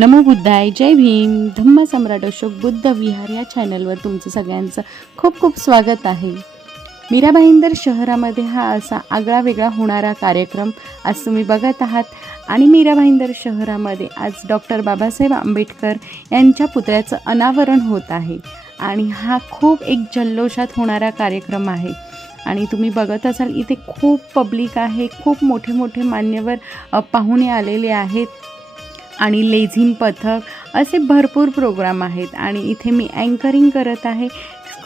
नमो बुद्धाय जय भीम. धम्म सम्राट अशोक बुद्ध विहार या चॅनलवर तुमचं सगळ्यांचं खूप खूप स्वागत आहे. मीरा भाईंदर शहरामध्ये हा असा आगळा वेगळा होणारा कार्यक्रम आज तुम्ही बघत आहात आणि मीरा भाईंदर शहरामध्ये आज डॉक्टर बाबासाहेब आंबेडकर यांच्या पुतळ्याचं अनावरण होत आहे आणि हा खूप एक जल्लोषात होणारा कार्यक्रम आहे. आणि तुम्ही बघत असाल इथे खूप पब्लिक आहे खूप मोठे मोठे मान्यवर पाहुणे आलेले आहेत. आणि लेझिम पथक असे भरपूर प्रोग्राम आहेत. आणि इथे मी अँकरिंग करत आहे.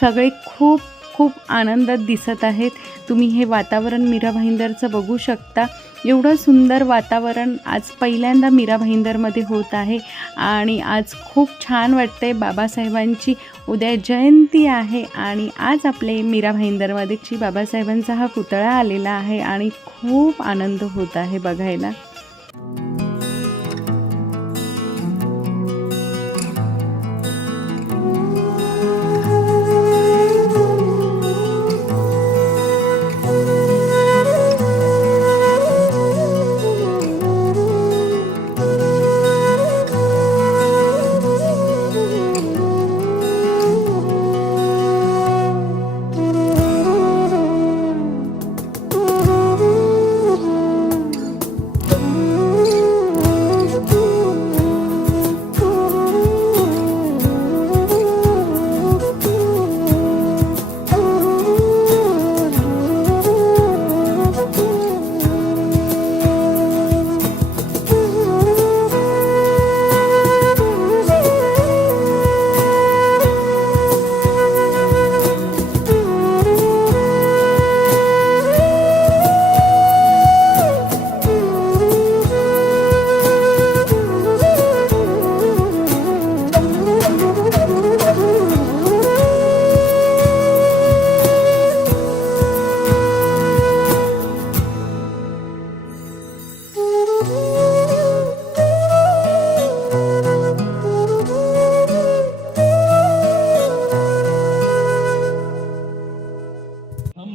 सगळे खूप खूप आनंदात दिसत आहेत. तुम्ही हे वातावरण मीरा भाईंदरचं बघू शकता. एवढं सुंदर वातावरण आज पहिल्यांदा मीरा भाईंदरमध्ये होत आहे. आणि आज खूप छान वाटते बाबासाहेबांची उद्या जयंती आहे. आणि आज आपले मीरा भाईंदरमध्येची बाबासाहेबांचा हा पुतळा आलेला आहे. आणि खूप आनंद होत आहे बघायला.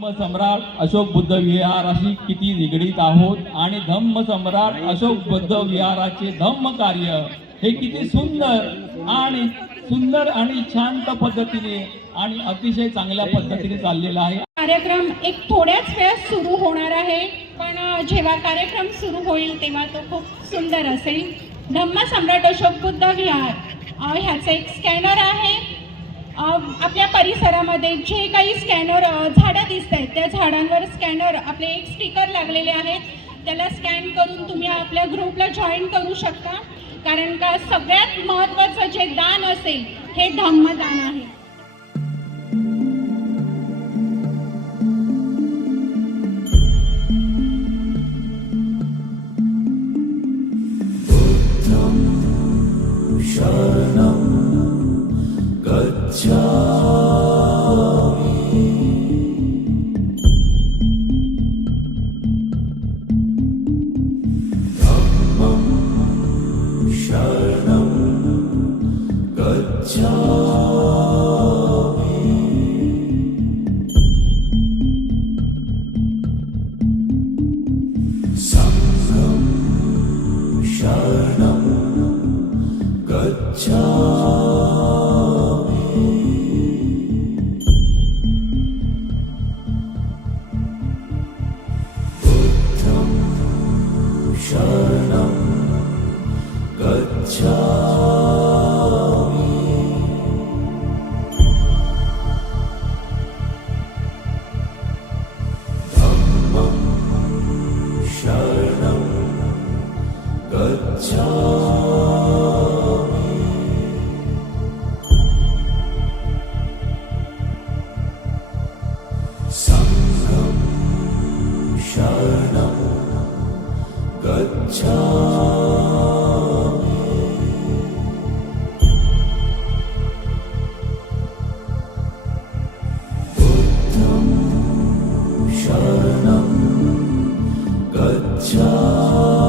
धम्म सम्राट अशोक बुद्ध विहाराशी किती निगडीत आहोत आणि धम्म सम्राट अशोक बुद्ध विहाराचे धम्म कार्य हे किती सुंदर आणि सुंदर आणि शांत पद्धतीने आणि अतिशय चांगल्या पद्धतीने चाललेला आहे. कार्यक्रम एक थोड्याच वेळात सुरू होणार आहे पण जेव्हा कार्यक्रम सुरू होईल तेव्हा तो खूप सुंदर असेल. धम्म सम्राट अशोक बुद्ध विहार. ह्याचं एक स्कॅनर आहे. आपल्या परिसरामध्ये जे काही स्कॅनर झाडं दिसत आहेत त्या झाडांवर स्कॅनर आपले एक स्टिकर लागलेले आहेत. त्याला स्कॅन करून तुम्ही आपल्या ग्रुपला जॉईन करू शकता. कारण का सगळ्यात महत्त्वाचं जे दान असेल हे धम्मदान आहे. 저 就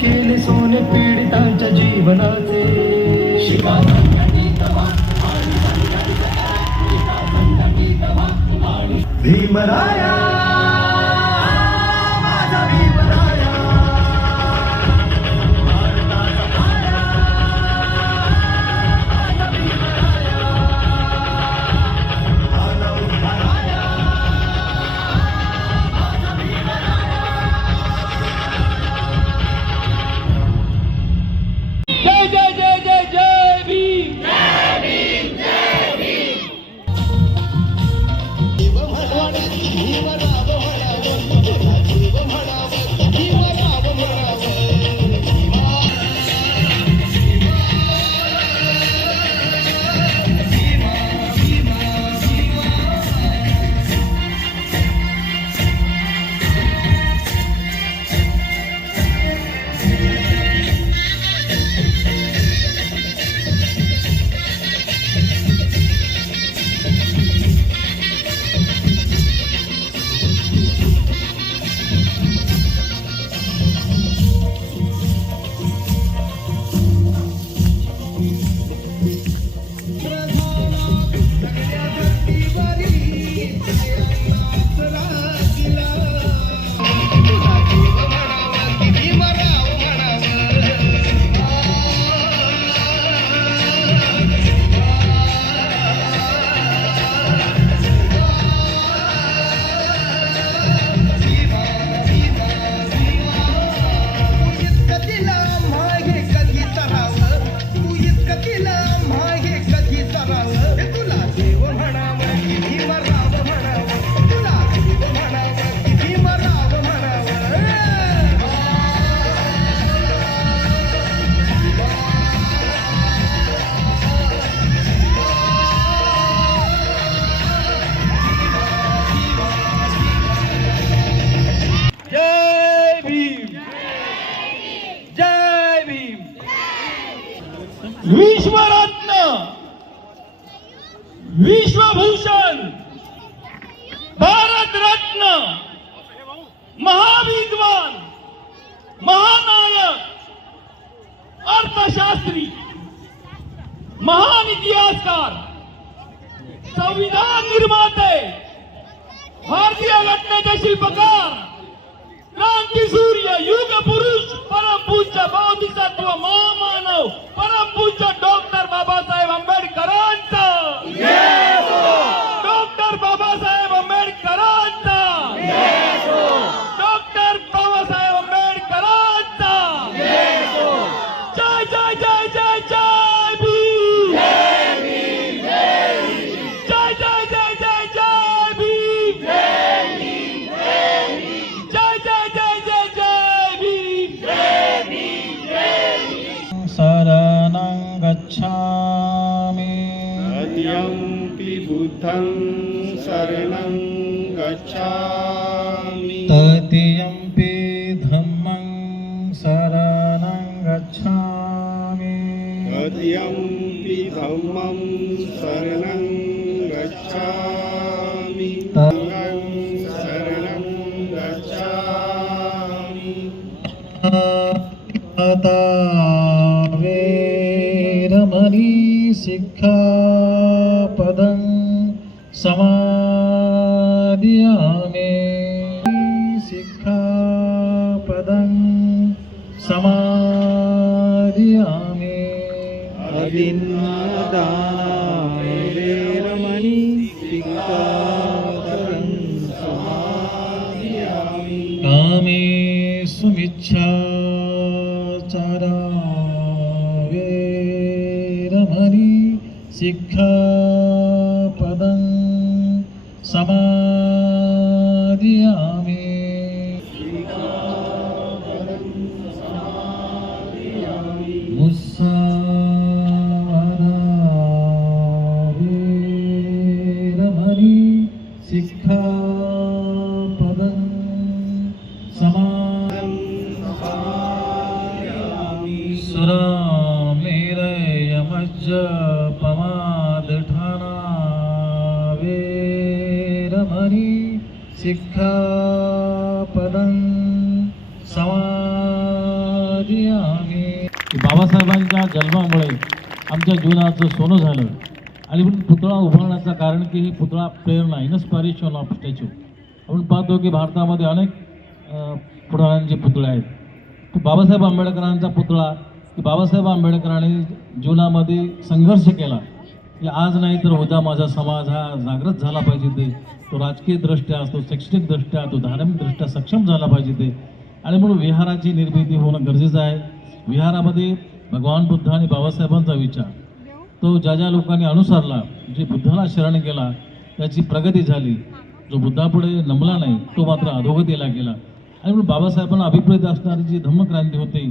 केले सोने पीडितांच्या जीवनाचे. भीमराया! माता वेरमणि सिक्खापदं समा की ही पुतळा प्रेरणा इन्स्पायरेशन ऑफ स्टॅच्यू. आपण पाहतो की भारतामध्ये अनेक अ, पुतळ्यांचे पुतळे आहेत. बाबासाहेब आंबेडकरांचा पुतळा की बाबासाहेब आंबेडकरांनी जीवनामध्ये संघर्ष केला की आज नाही तर उद्या माझा समाज हा जागृत झाला पाहिजे ते. तो राजकीय दृष्ट्या शैक्षणिकदृष्ट्या शैक्षणिक दृष्ट्या तो धार्मिकदृष्ट्या सक्षम झाला पाहिजे ते. आणि म्हणून विहाराची निर्मिती होणं गरजेचं आहे. विहारामध्ये भगवान बुद्ध आणि बाबासाहेबांचा विचार. तो ज्या ज्या लोकांनी अनुसरला जे बुद्धाला शरण गेला त्याची प्रगती झाली. जो बुद्धापुढे नमला नाही तो मात्र अधोगतीला गेला. आणि म्हणून बाबासाहेबांना अभिप्रेत असणारी जी धम्मक्रांती होती